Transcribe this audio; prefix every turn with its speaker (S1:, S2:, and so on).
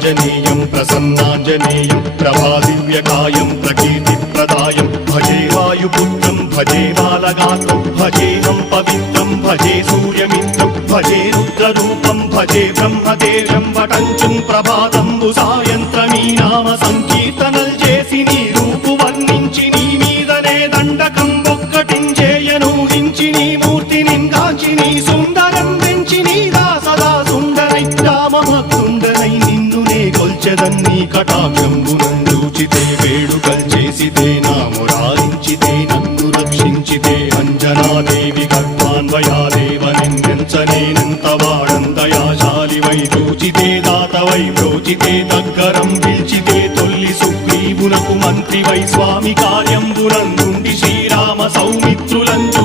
S1: ఆంజనేయం ప్రసన్నాంజనేయం ప్రభాదివ్యకాయం ప్రకీర్తిప్రదాయం. భజే వాయుపుత్రం భజే బాలగాత్రం భజేహం పవిత్రం భజే సూర్యమిత్రం భజే రుద్రరూపం భజే బ్రహ్మదేవం వటంచుం ప్రభాతంబు సాయంత్రమీ నామ సంకీర్తనల్ చేసి నీ రూపు వర్ణించి నీ మీదనే దండకం ఒక్కటించేయను హించి నీ మూర్తి నిందాచి నీ కటాక్షంబునందూచితే వేడుకల్ చేసితే నా మురారించితే నన్ను రక్షించితే అంజనాదేవి గర్భాన్వయాదేవ నిన్నెంచనేనంత వాడంతయాశాలివై చూచితే దాతవై ప్రోచితే దగ్గరం పిలిచితే తొల్లి సుగ్రీవునకు మంత్రివై స్వామి కార్యంబునందుండి శ్రీరామ సౌమిత్రులంచ